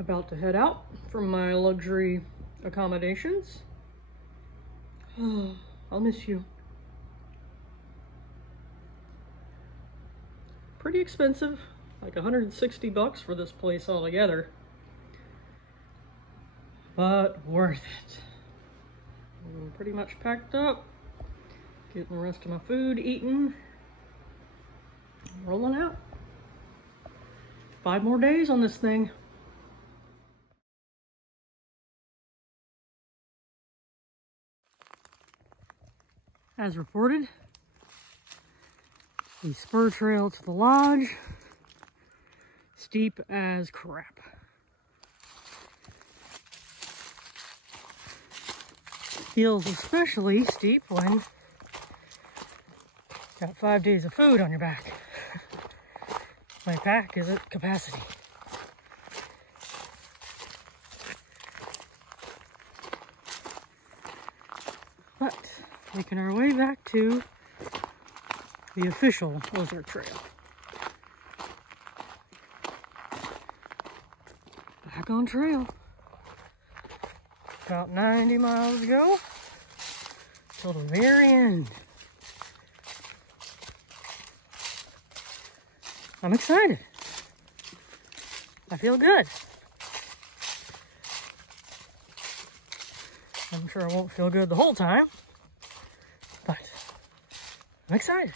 About to head out from my luxury accommodations. Oh, I'll miss you. Pretty expensive, like $160 for this place altogether. But worth it. I'm pretty much packed up. Getting the rest of my food eaten. Rolling out. 5 more days on this thing. As reported, the spur trail to the lodge, steep as crap. Feels especially steep when got 5 days of food on your back. My pack is at capacity. But making our way back to the official Ozark Trail. Back on trail. About 90 miles to go till the very end. I'm excited. I feel good. I'm sure I won't feel good the whole time, but I'm excited.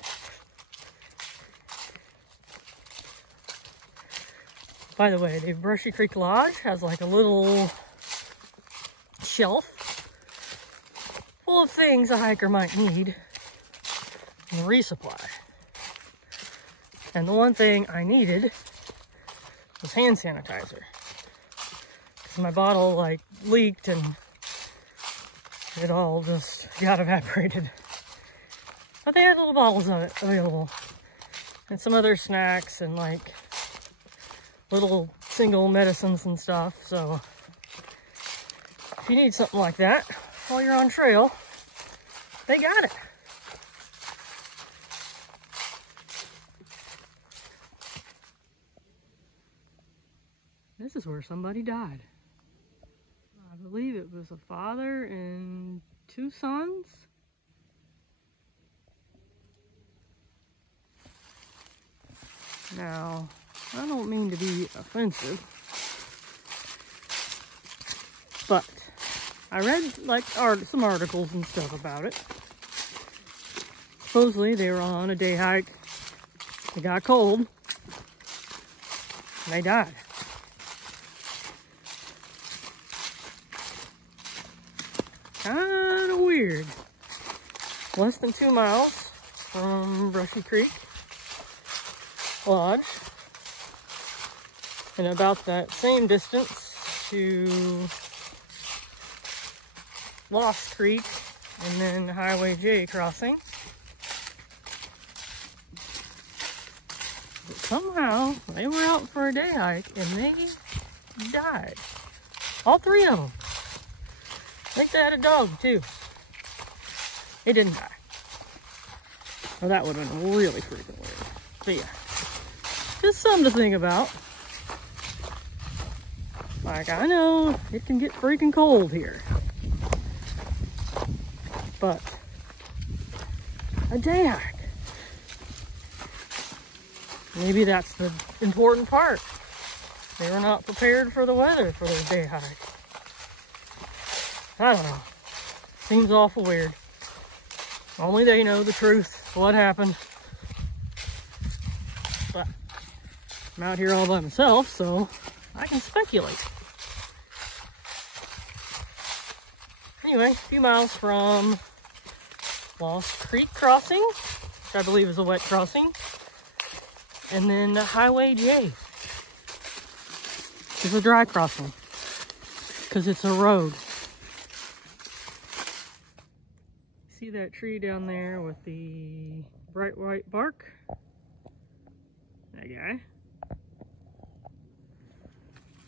By the way, the Brushy Creek Lodge has like a little shelf full of things a hiker might need in a resupply. And the one thing I needed was hand sanitizer. Because my bottle like leaked and it all just got evaporated. But they had little bottles of it available. And some other snacks and like little single medicines and stuff. So if you need something like that while you're on trail, they got it. This is where somebody died. I believe it was a father and 2 sons. Now, I don't mean to be offensive, but I read like some articles and stuff about it. Supposedly they were on a day hike, it got cold, and they died. Kind of weird. Less than 2 miles from Brushy Creek Lodge, and about that same distance to Lost Creek and then Highway J crossing. But somehow they were out for a day hike and they died. All 3 of them. I think they had a dog too. It didn't die. Well, that would have been really freaking weird. But yeah, just something to think about. Like, I know it can get freaking cold here, but a day hike. Maybe that's the important part. They were not prepared for the weather for their day hike. I don't know. Seems awful weird. Only they know the truth, what happened. But I'm out here all by myself, so I can speculate. Anyway, a few miles from Lost Creek crossing, which I believe is a wet crossing, and then Highway J is a dry crossing because it's a road. See that tree down there with the bright white bark? That guy.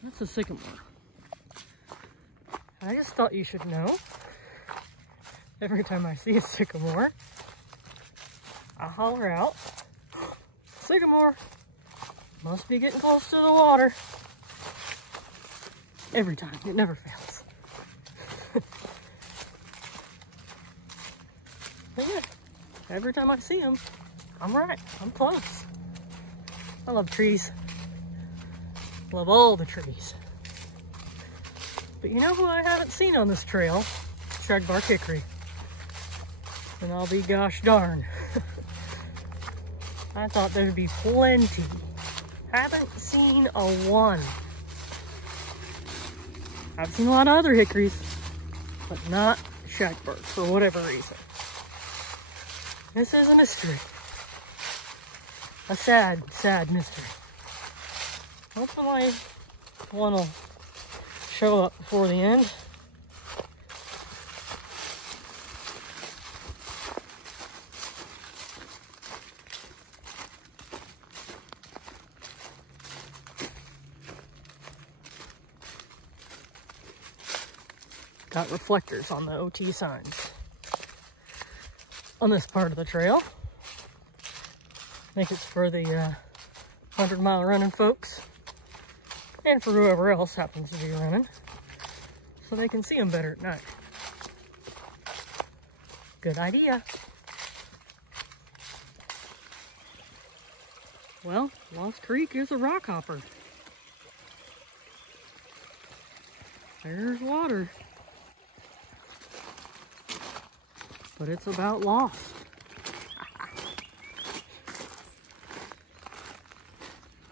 That's a sycamore. I just thought you should know. Every time I see a sycamore, I holler out, "Sycamore! Must be getting close to the water." Every time. It never fails. But yeah, every time I see them, I'm right. I'm close. I love trees. Love all the trees. But you know who I haven't seen on this trail? Shagbark hickory. And I'll be gosh darn. I thought there'd be plenty. Haven't seen a one. I've seen a lot of other hickories, but not shagbark for whatever reason. This is a mystery. A sad, sad mystery. Hopefully one will show up before the end. Got reflectors on the OT signs on this part of the trail. I think it's for the 100-mile running folks and for whoever else happens to be running, so they can see them better at night. Good idea. Well, Lost Creek is a rock hopper. There's water. But it's about lost.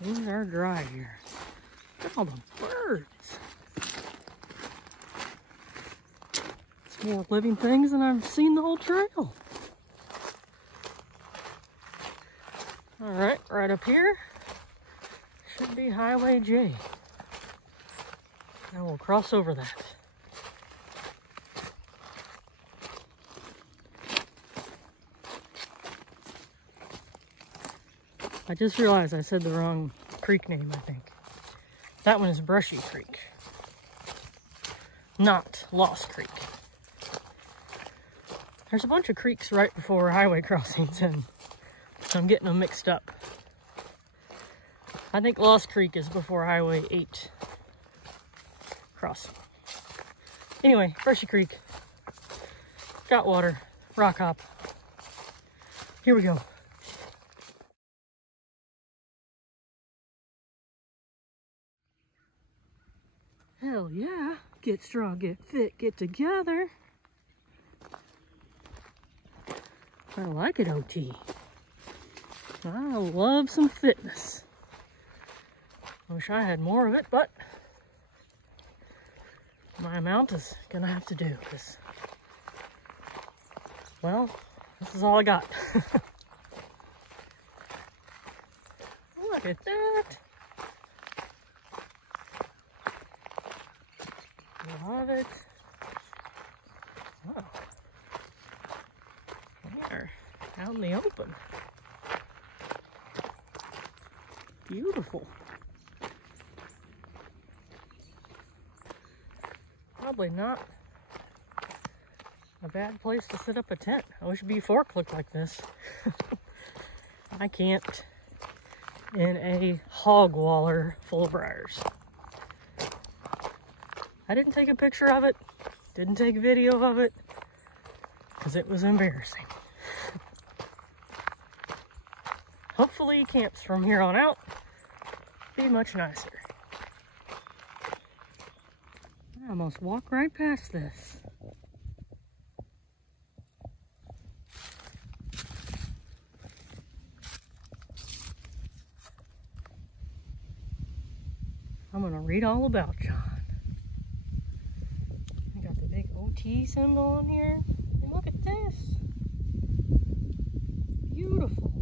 Things are dry here. Look at all the birds. It's more living things than I've seen the whole trail. Alright, right up here should be Highway J. Now we'll cross over that. I just realized I said the wrong creek name, I think. That one is Brushy Creek, not Lost Creek. There's a bunch of creeks right before highway crossings, and I'm getting them mixed up. I think Lost Creek is before Highway 8 crossing. Anyway, Brushy Creek. Got water, rock hop. Here we go. Hell yeah, get strong, get fit, get together. I like it, OT. I love some fitness. Wish I had more of it, but my amount is gonna have to do, because, well, this is all I got. Look at that. Love it. Oh. There, out in the open. Beautiful. Probably not a bad place to set up a tent. I wish B4 looked like this. I can't in a hog waller full of briars. I didn't take a picture of it, didn't take a video of it, because it was embarrassing. Hopefully camps from here on out be much nicer. I almost walked right past this. I'm gonna read all about John. OT symbol on here, and look at this. Beautiful.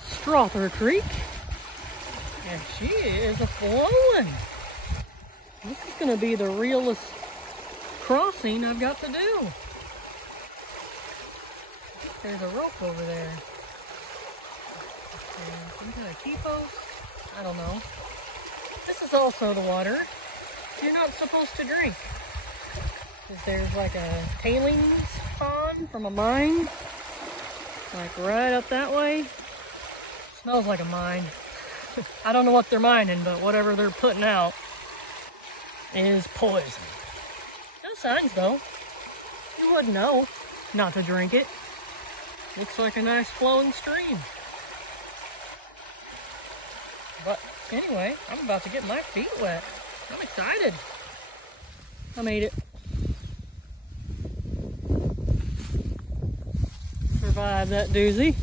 Strother Creek, and she is a flowing. This is going to be the realest crossing I've got to do. There's a rope over there. Some kind of T-post? I don't know. This is also the water you're not supposed to drink. There's like a tailings pond from a mine, like right up that way. Smells like a mine. I don't know what they're mining, but whatever they're putting out is poison. No signs though. You wouldn't know not to drink it. Looks like a nice flowing stream. But anyway, I'm about to get my feet wet. I'm excited. I made it. Survived that doozy.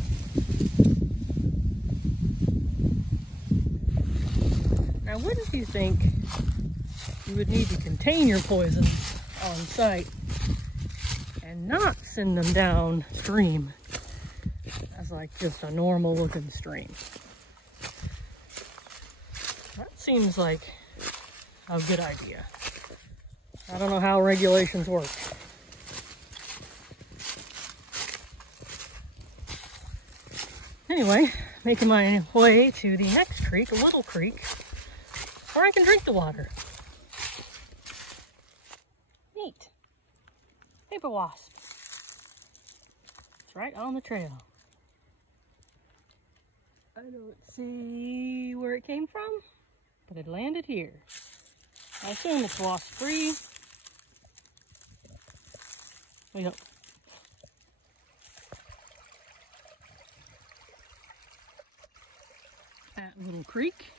Now, wouldn't you think you would need to contain your poisons on site and not send them downstream as like just a normal looking stream? That seems like a good idea. I don't know how regulations work. Anyway, making my way to the next creek, a little creek, where I can drink the water. Neat. Paper wasp. It's right on the trail. I don't see where it came from, but it landed here. I assume it's wasp free. Wait up. At Little Creek.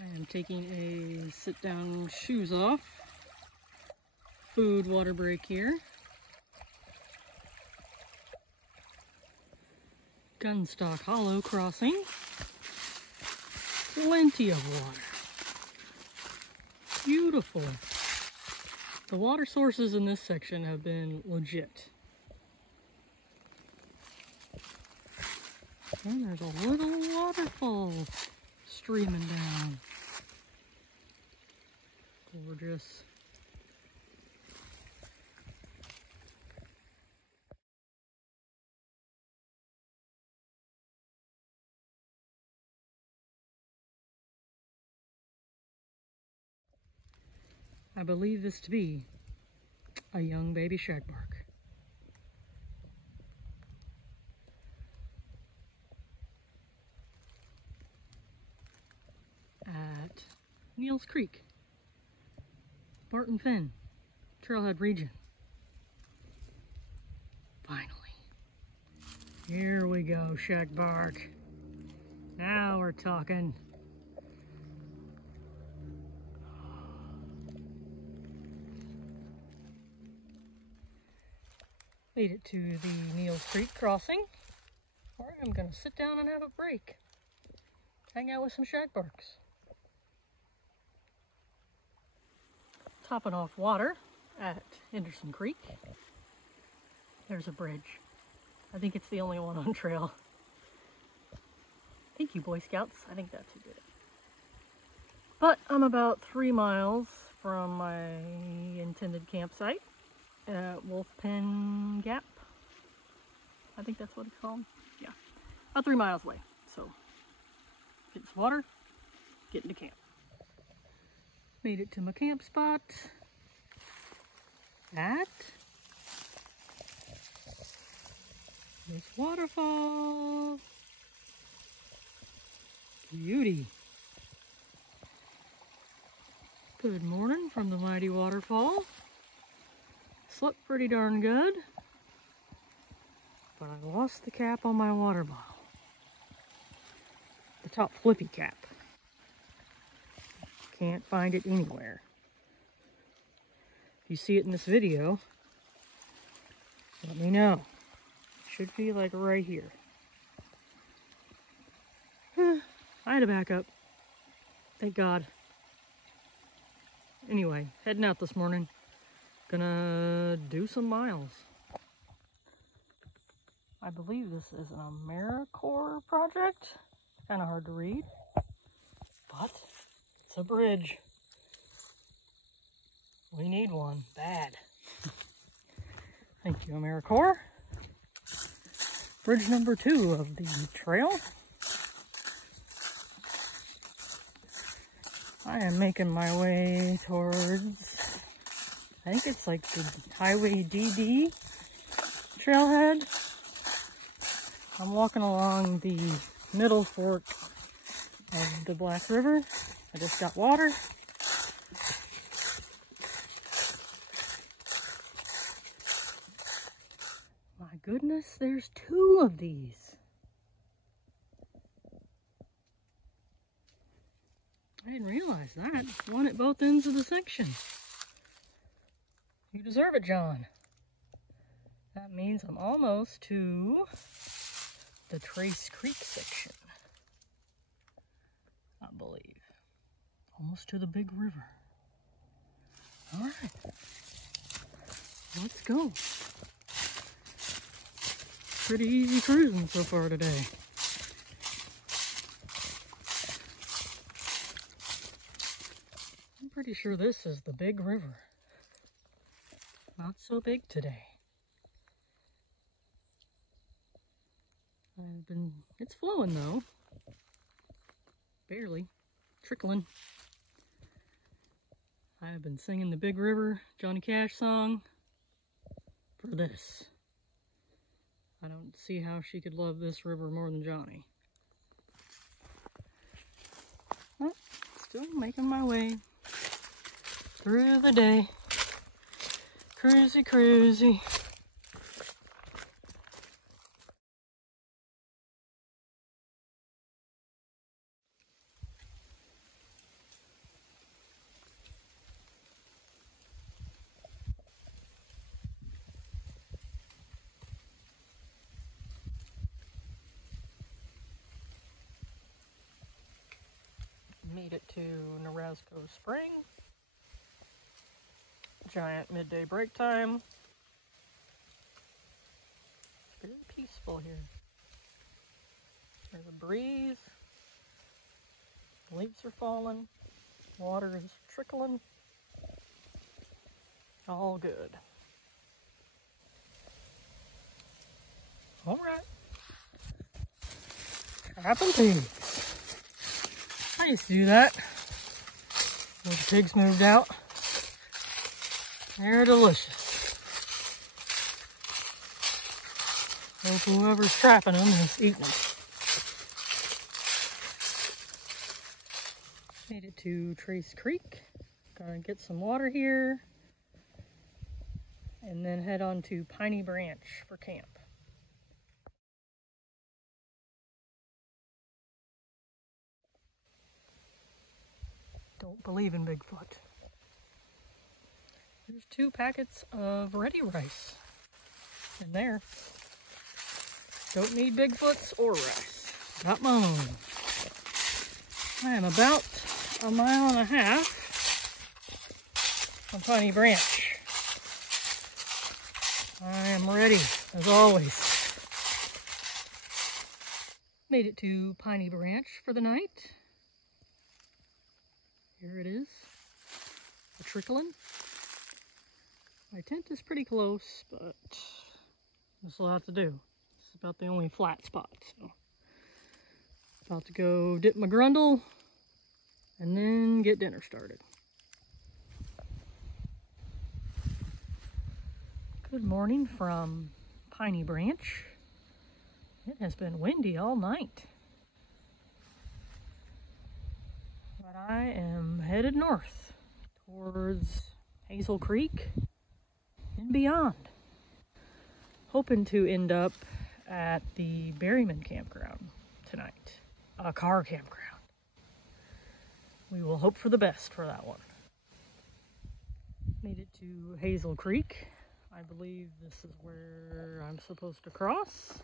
I am taking a sit-down shoes off. Food water break here. Gunstock Hollow crossing. Plenty of water. Beautiful. The water sources in this section have been legit. And there's a little waterfall streaming down. Gorgeous. I believe this to be a young baby shagbark. At Neal's Creek, Barton Fen, Trailhead region. Finally. Here we go, shagbark. Now we're talking. Made it to the Neal's Creek crossing, where I'm going to sit down and have a break. Hang out with some shagbarks. Topping off water at Henderson Creek. There's a bridge. I think it's the only one on trail. Thank you, Boy Scouts. I think that's who did it. But I'm about 3 miles from my intended campsite at Wolf Pen Gap. I think that's what it's called. Yeah, about 3 miles away. So, get some water, get into camp. Made it to my camp spot at this waterfall. Beauty. Good morning from the mighty waterfall. Slept pretty darn good, but I lost the cap on my water bottle. The top flippy cap. Can't find it anywhere. If you see it in this video, let me know. Should be like right here. I had a backup. Thank God. Anyway, heading out this morning. Gonna do some miles. I believe this is an AmeriCorps project. Kind of hard to read, but it's a bridge. We need one bad. Thank you, AmeriCorps. Bridge number 2 of the trail. I am making my way towards, I think it's like the Highway DD trailhead. I'm walking along the Middle Fork of the Black River. I just got water. My goodness, there's 2 of these. I didn't realize that. One at both ends of the section. You deserve it, John. That means I'm almost to the Trace Creek section, I believe. Almost to the big river. All right, let's go. Pretty easy cruising so far today. I'm pretty sure this is the big river. Not so big today. It's flowing though. Barely. Trickling. I have been singing the Big River Johnny Cash song for this. I don't see how she could love this river more than Johnny. Well, still making my way through the day. Cruisy, cruisy. Made it to Northbound Spring. Giant midday break time. It's very peaceful here. There's a breeze. Leaves are falling. Water is trickling. All good. All right. Trapping pigs. I used to do that when the pigs moved out. They're delicious. Hope whoever's trapping them is eating them. Made it to Trace Creek. Gonna get some water here. And then head on to Piney Branch for camp. Don't believe in Bigfoot. There's 2 packets of ready rice in there. Don't need Bigfoots or rice. Got my own. I am about 1.5 miles from Piney Branch. I am ready, as always. Made it to Piney Branch for the night. Here it is, a trickling. My tent is pretty close, but this will have to do. It's about the only flat spot, so. About to go dip my grundle and then get dinner started. Good morning from Piney Branch. It has been windy all night. But I am headed north towards Hazel Creek and beyond. Hoping to end up at the Berryman campground tonight. A car campground. We will hope for the best for that one. Made it to Hazel Creek. I believe this is where I'm supposed to cross.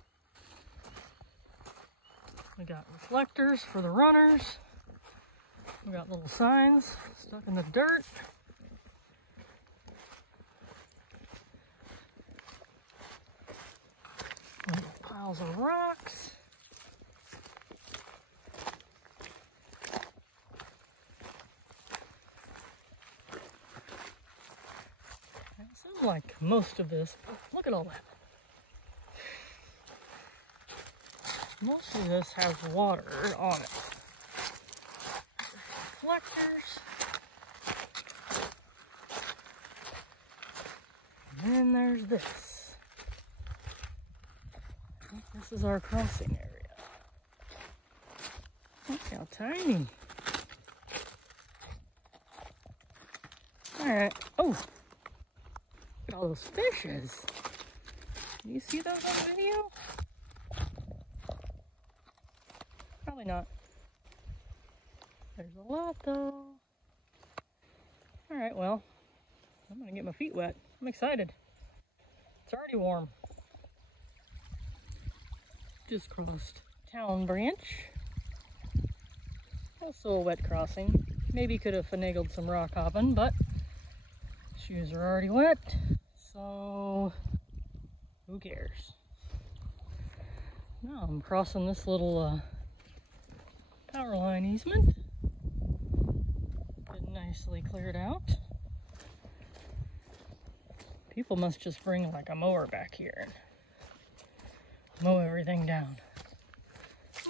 We got reflectors for the runners. We got little signs stuck in the dirt. Little piles of rocks. It seems like most of this, look at all that. Most of this has water on it. Reflectors. And then there's this. I think this is our crossing area. Look how tiny. Alright. Oh! Look at all those fishes. Do you see those on video? Probably not. There's a lot though. Alright, well, I'm gonna get my feet wet. I'm excited. It's already warm. Just crossed Town Branch. Also a wet crossing. Maybe could have finagled some rock hopping, but shoes are already wet, so who cares? Now I'm crossing this little power line easement. Been nicely cleared out. People must just bring like a mower back here and mow everything down.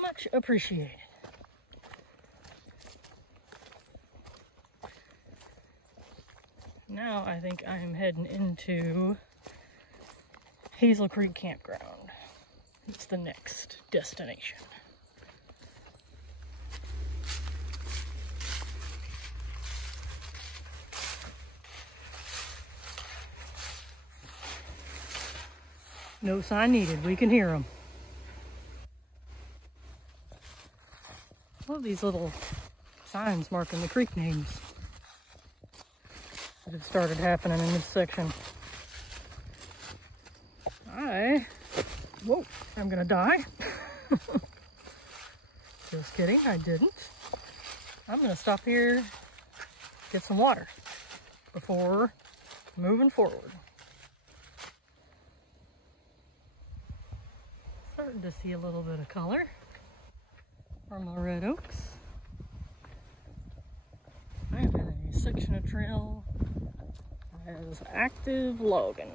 Much appreciated. Now I think I'm heading into Hazel Creek Campground. It's the next destination. No sign needed, we can hear them. Love these little signs marking the creek names that have started happening in this section. Whoa, I'm gonna die. Just kidding, I didn't. I'm gonna stop here, get some water before moving forward. Starting to see a little bit of color from the red oaks. I am in a section of trail that is active logging.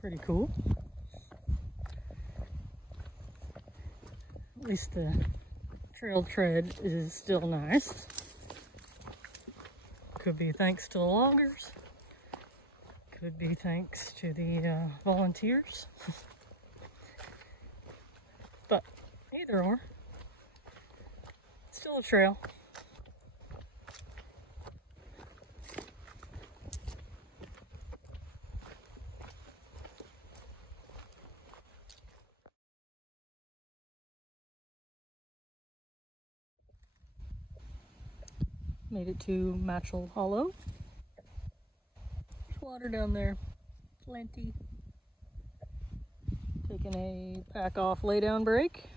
Pretty cool. At least the trail tread is still nice. Could be thanks to the loggers. Could be thanks to the volunteers. But either or, it's still a trail. Made it to Matchell Hollow. There's water down there, plenty. Taking a pack off lay down break.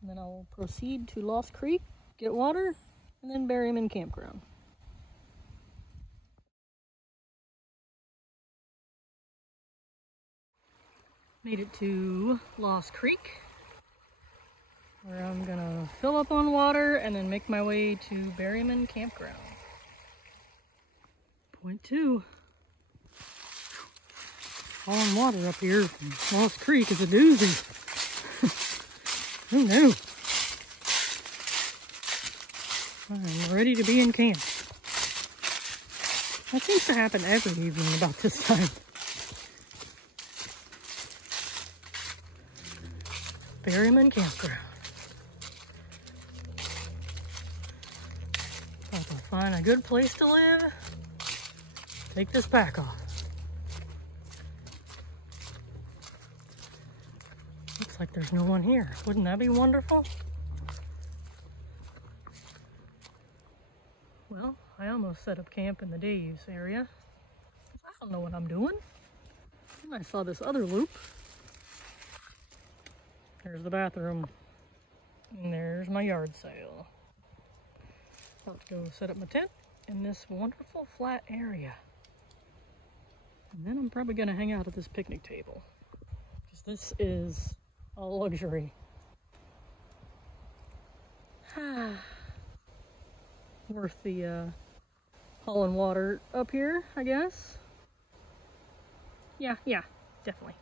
And then I'll proceed to Lost Creek, get water, and then bury him in campground. Made it to Lost Creek, where I'm gonna fill up on water and then make my way to Berryman Campground. Point 2. Falling water up here from Lost Creek is a doozy. Who knew? I'm ready to be in camp. That seems to happen every evening about this time. Berryman Campground. About to find a good place to live. Take this pack off. Looks like there's no one here. Wouldn't that be wonderful? Well, I almost set up camp in the day use area. I don't know what I'm doing. And I saw this other loop. There's the bathroom. And there's my yard sale. About to go set up my tent in this wonderful flat area. And then I'm probably gonna hang out at this picnic table, because this is a luxury. Worth the hauling water up here, I guess. Yeah, definitely.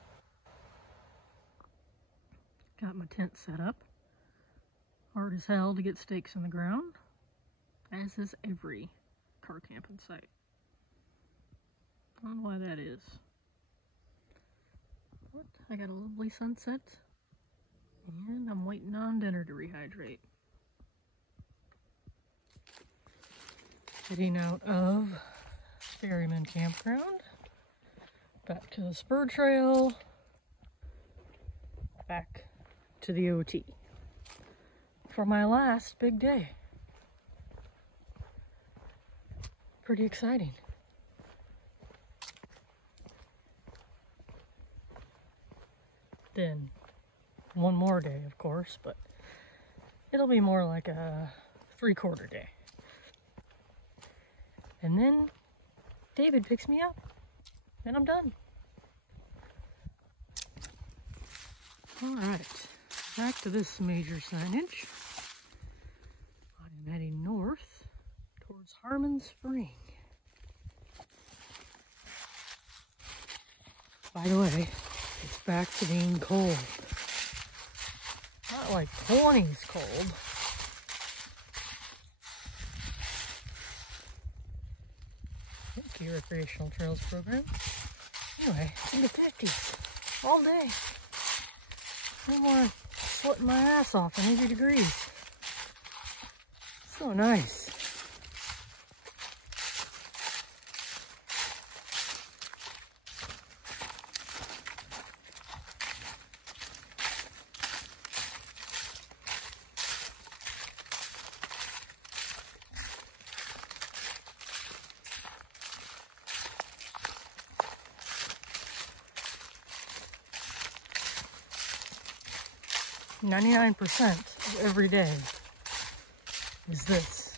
Got my tent set up. Hard as hell to get stakes in the ground. as is every car camping site. I don't know why that is. But I got a lovely sunset, and I'm waiting on dinner to rehydrate. Getting out of Ferryman Campground, back to the spur trail, back to the OT for my last big day. Pretty exciting. Then one more day, of course, but it'll be more like a 3/4 day. And then David picks me up, and I'm done. All right, back to this major signage. I'm heading north towards Harmon Spring. By the way, it's back to being cold. Not like 20s cold. Thank you, Recreational Trails Program. Anyway, it's in the 50s all day. No more sweating my ass off in 80 degrees. So nice. %99 of every day is this.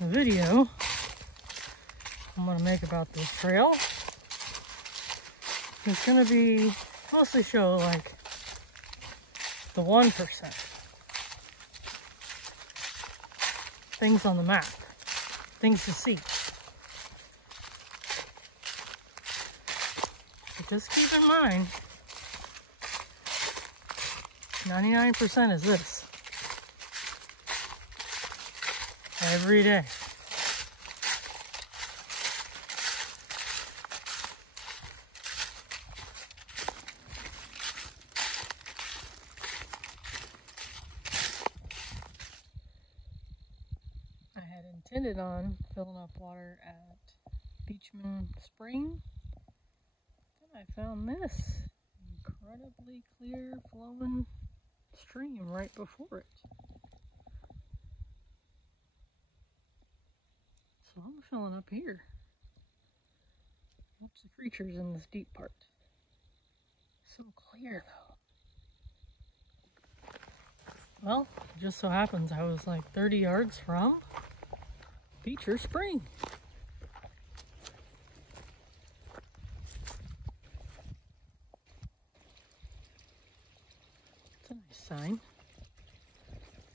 The video I'm going to make about this trail is going to be mostly show like the 1%. Things on the map. Things to see. Just keep in mind, 99% is this. Every day. I had intended on filling up water at Beachman Spring. I found this incredibly clear flowing stream right before it. So I'm filling up here. Watch the creatures in this deep part. So clear though. Well, it just so happens I was like 30 yards from Beecher Spring. Sign,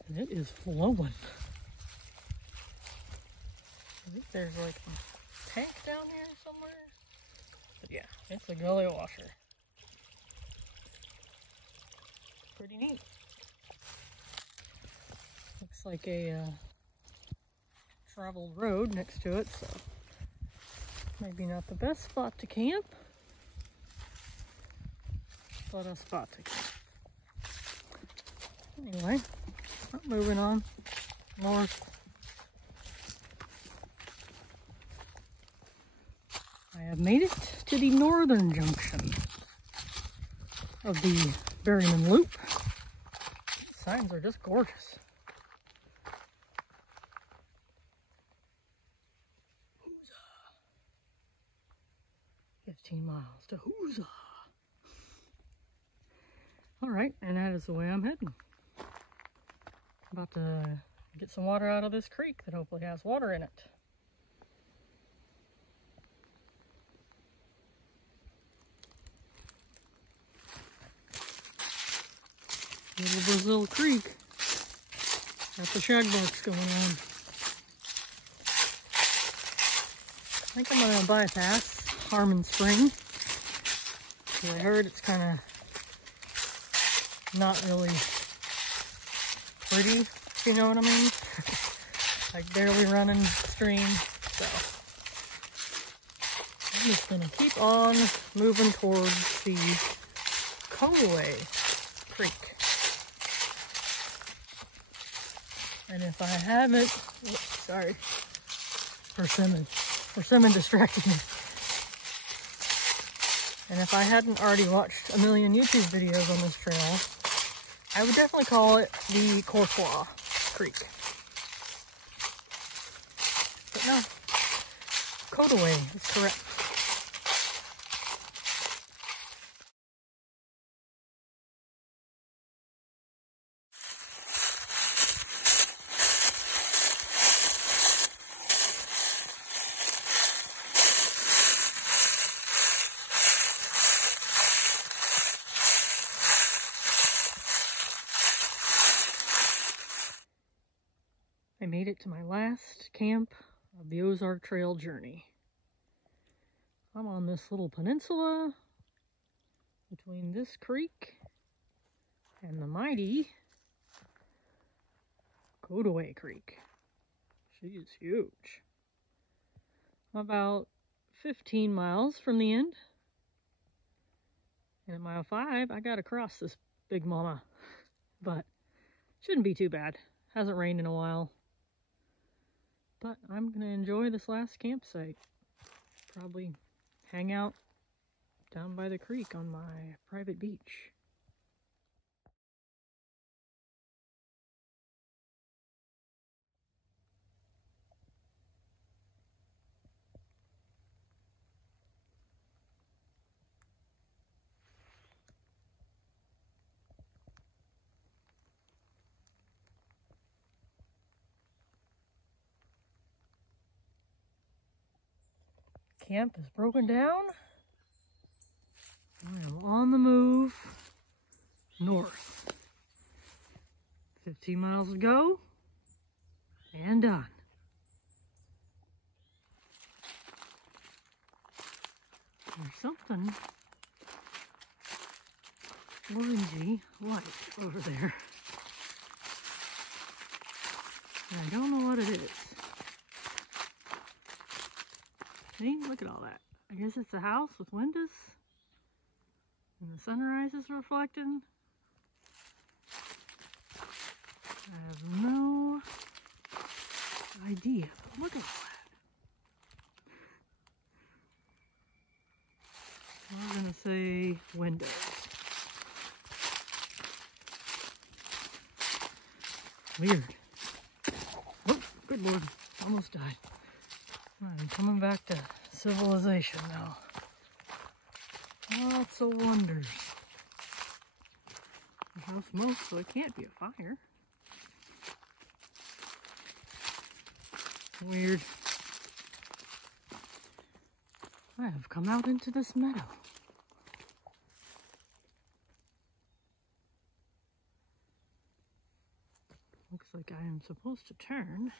and it is flowing. I think there's like a tank down here somewhere, but yeah, it's a gully washer. Pretty neat. Looks like a traveled road next to it, so maybe not the best spot to camp, but a spot to camp. Anyway, I'm moving on north. I have made it to the northern junction of the Berryman Loop. These signs are just gorgeous. 15 miles to Huzzah. All right, and that is the way I'm heading. About to get some water out of this creek that hopefully has water in it. Little Brazil Creek. Got the shagbarks going on. I think I'm gonna bypass Harmon Spring. I heard it's kind of not really pretty, if you know what I mean. Like barely running stream, so I'm just gonna keep on moving towards the Codaway Creek. And if I haven't, oops, sorry, persimmon distracted me. And if I hadn't already watched a million YouTube videos on this trail, I would definitely call it the Courtois Creek. But no, Codaway is correct. I made it to my last camp of the Ozark Trail journey. I'm on this little peninsula between this creek and the mighty Codaway Creek. She is huge. I'm about 15 miles from the end. And at mile 5, I gotta cross this big mama. But shouldn't be too bad. Hasn't rained in a while. But I'm gonna enjoy this last campsite. Probably hang out down by the creek on my private beach. Camp is broken down. I am on the move north. 15 miles to go and done. There's something orangey light over there. And I don't know what it is. See, look at all that. I guess it's a house with windows. And the sunrise is reflecting. I have no idea. But look at all that. I'm gonna say windows. Weird. Oh, good Lord. Almost died. I'm coming back to civilization now. Lots of wonders. The house smokes, so it can't be a fire. Weird. I have come out into this meadow. Looks like I am supposed to turn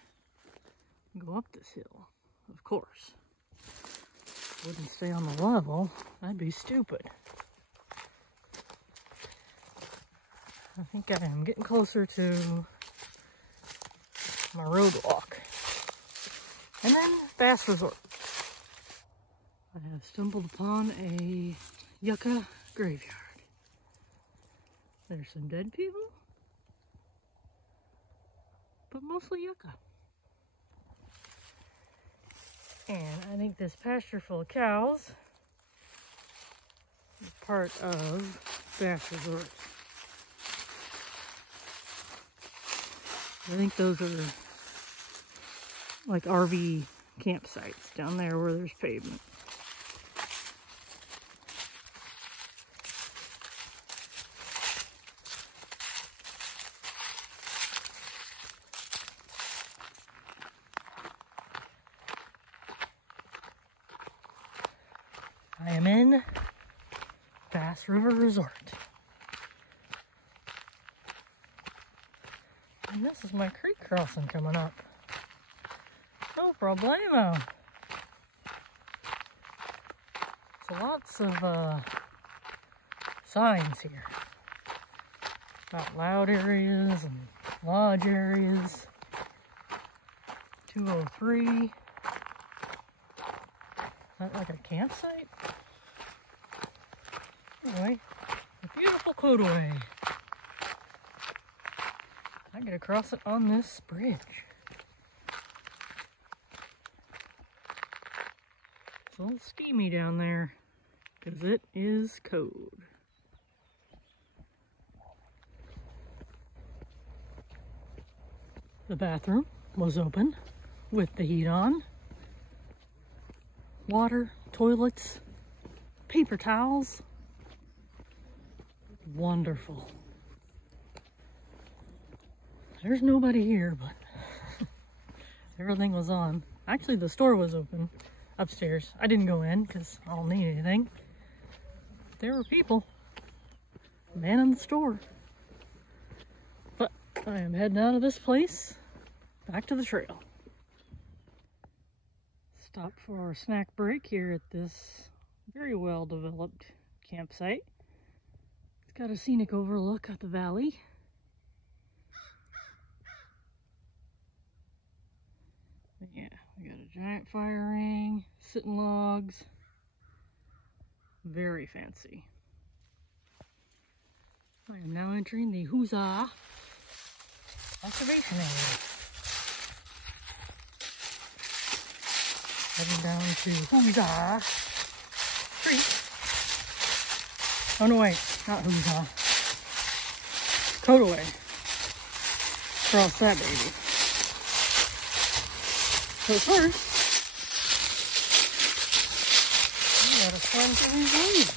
and go up this hill. Of course. Wouldn't stay on the level. That'd be stupid. I think I am getting closer to my road walk. And then Bass Resort. I have stumbled upon a yucca graveyard. There's some dead people, but mostly yucca. And I think this pasture full of cows is part of Bass Resort. I think those are like RV campsites down there where there's pavement. I am in Bass River Resort. And this is my creek crossing coming up. No problemo. So lots of signs here. Got loud areas and lodge areas. 203. Is that like a campsite? Anyway, a beautiful coataway. I get across it on this bridge. It's a little steamy down there because it is cold. The bathroom was open with the heat on. Water, toilets, paper towels. Wonderful. There's nobody here, but everything was on. Actually, the store was open upstairs. I didn't go in because I don't need anything. There were people manning the store. But I am heading out of this place back to the trail. Stop for a snack break here at this very well developed campsite. It's got a scenic overlook at the valley. But yeah, we got a giant fire ring, sitting logs. Very fancy. I am now entering the Ozark observation area. Heading down to Ozark Creek. Oh no, wait, not Ozark. Coataway. Cross that baby. So first, we gotta swim through these leaves.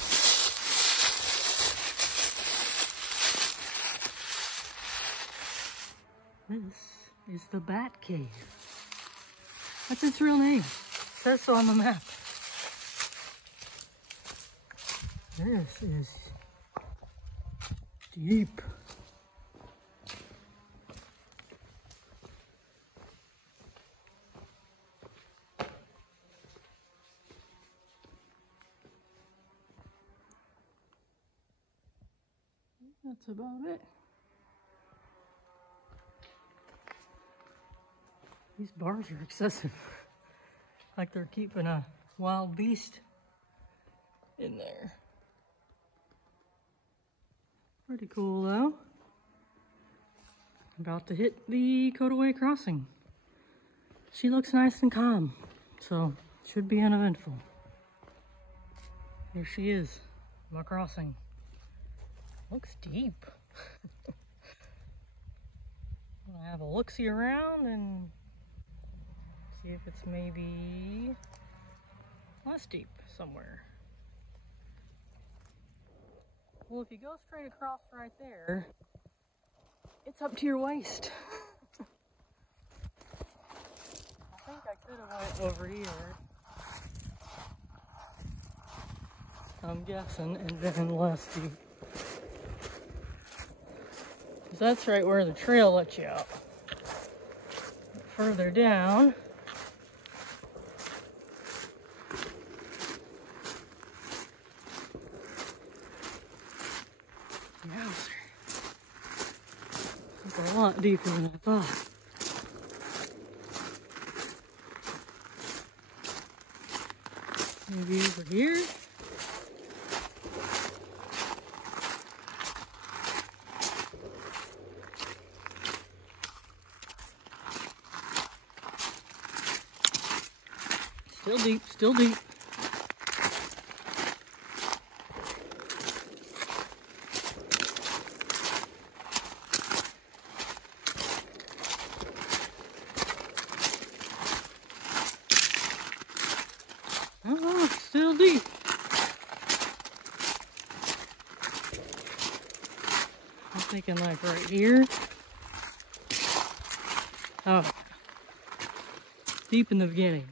This is the Bat Cave. That's its real name. It says so on the map. This is deep. That's about it. These bars are excessive. Like they're keeping a wild beast in there. Pretty cool though. About to hit the Coataway crossing. She looks nice and calm, so should be uneventful. There she is, my crossing. Looks deep. I'm gonna have a look-see around and see if it's maybe less deep somewhere. Well, if you go straight across right there, it's up to your waist. I think I could have went over here, I'm guessing, and then less deep. That's right where the trail lets you out. Further down, it's a lot deeper than I thought. Maybe over here. Still deep, still deep. Oh, still deep. I'm thinking like right here. Oh, deep in the beginning.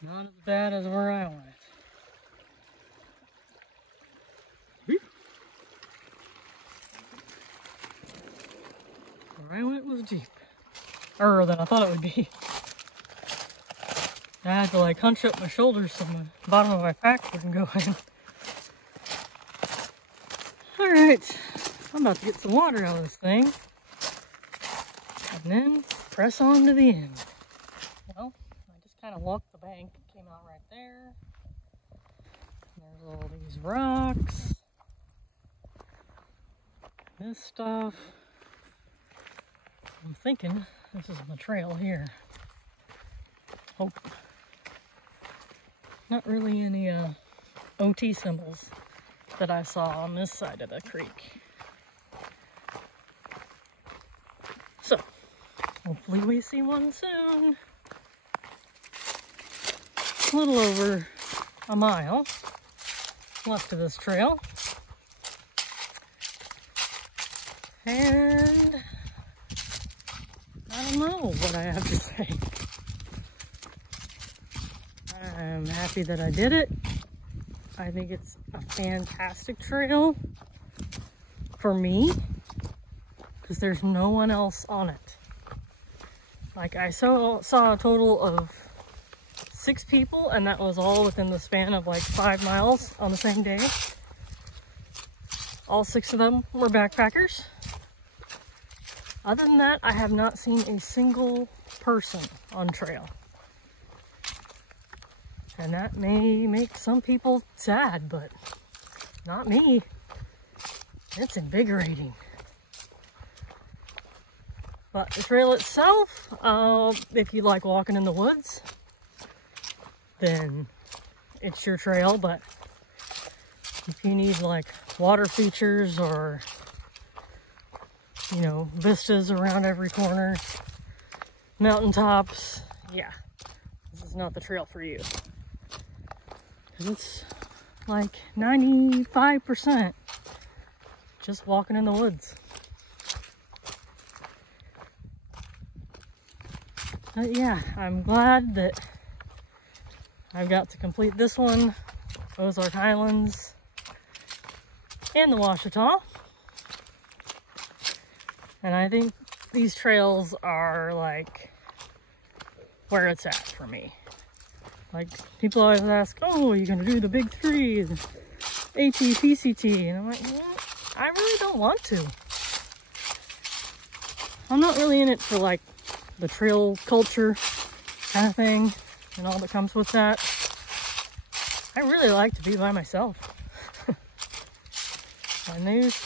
Not as bad as where I went. Where I went was deep. Than I thought it would be. I had to like hunch up my shoulders so the bottom of my pack wouldn't go in. Alright, I'm about to get some water out of this thing. And then press on to the end. Well, I just kind of walked the bank. Came out right there. There's all these rocks. This stuff. I'm thinking this is the trail here. Hope. Not really any OT symbols that I saw on this side of the creek. So, hopefully we see one soon. A little over a mile left of this trail. And I don't know what I have to say. I'm happy that I did it. I think it's a fantastic trail for me because there's no one else on it. Like I saw a total of 6 people, and that was all within the span of like 5 miles on the same day. All 6 of them were backpackers. Other than that, I have not seen a single person on trail. And that may make some people sad, but not me. It's invigorating. But the trail itself, if you like walking in the woods, then it's your trail. But if you need like water features or, you know, vistas around every corner, mountaintops, yeah, this is not the trail for you. Because it's like 95% just walking in the woods. But yeah, I'm glad that I've got to complete this one, Ozark Highlands, and the Ouachita. And I think these trails are like where it's at for me. Like, people always ask, oh, are you going to do the big 3, AT, PCT? And I'm like, well, I really don't want to. I'm not really in it for, like, the trail culture kind of thing and all that comes with that. I really like to be by myself. And these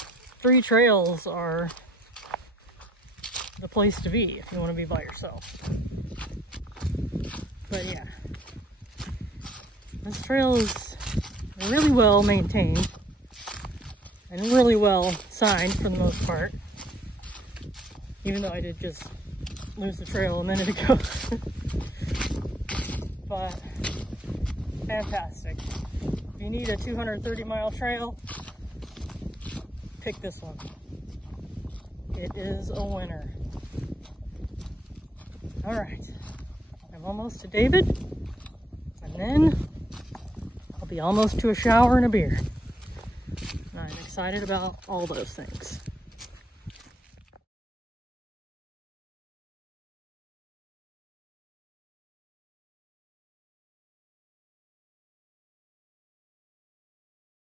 3 trails are the place to be if you want to be by yourself. But yeah. This trail is really well maintained and really well signed for the most part, even though I did just lose the trail a minute ago. But fantastic. If you need a 230-mile trail, pick this one. It is a winner. All right, I'm almost to David, and then I'll be almost to a shower and a beer. I'm excited about all those things.